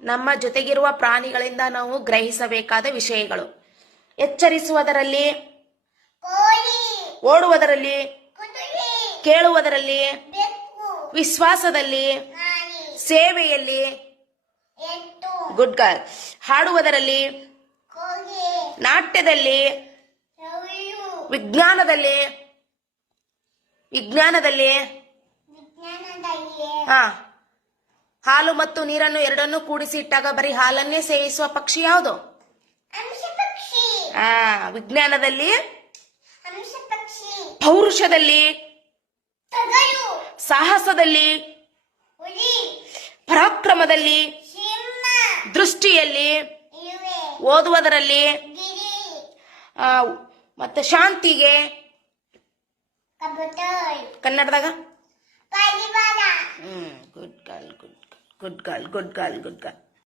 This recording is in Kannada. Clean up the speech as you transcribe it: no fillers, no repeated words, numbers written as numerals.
ನಮ್ಮ ಜೊತೆಗಿರುವ ಪ್ರಾಣಿಗಳಿಂದ ನಾವು ಗ್ರಹಿಸಬೇಕಾದ ವಿಷಯಗಳು. ಎಚ್ಚರಿಸುವುದರಲ್ಲಿ, ಓಡುವುದರಲ್ಲಿ, ಕೇಳುವುದರಲ್ಲಿ, ವಿಶ್ವಾಸದಲ್ಲಿ, ಸೇವೆಯಲ್ಲಿ, ಗುಡ್ ಗರ್ಲ್, ಹಾಡುವುದರಲ್ಲಿ, ನಾಟ್ಯದಲ್ಲಿ, ವಿಜ್ಞಾನದಲ್ಲಿ, ಹಾ, ಹಾಲು ಮತ್ತು ನೀರನ್ನು ಎರಡನ್ನೂ ಕೂಡಿಸಿ ಇಟ್ಟಾಗ ಬರೀ ಹಾಲನ್ನೇ ಸೇವಿಸುವ ಪಕ್ಷಿ ಯಾವುದು? ವಿಜ್ಞಾನದಲ್ಲಿ, ಪೌರುಷದಲ್ಲಿ, ಸಾಹಸದಲ್ಲಿ, ಪರಾಕ್ರಮದಲ್ಲಿ, ದೃಷ್ಟಿಯಲ್ಲಿ, ಓದುವುದರಲ್ಲಿ, ಮತ್ತೆ ಶಾಂತಿಗೆ, ಕನ್ನಡದಾಗ ಗುಡ್ ಗರ್ಲ್.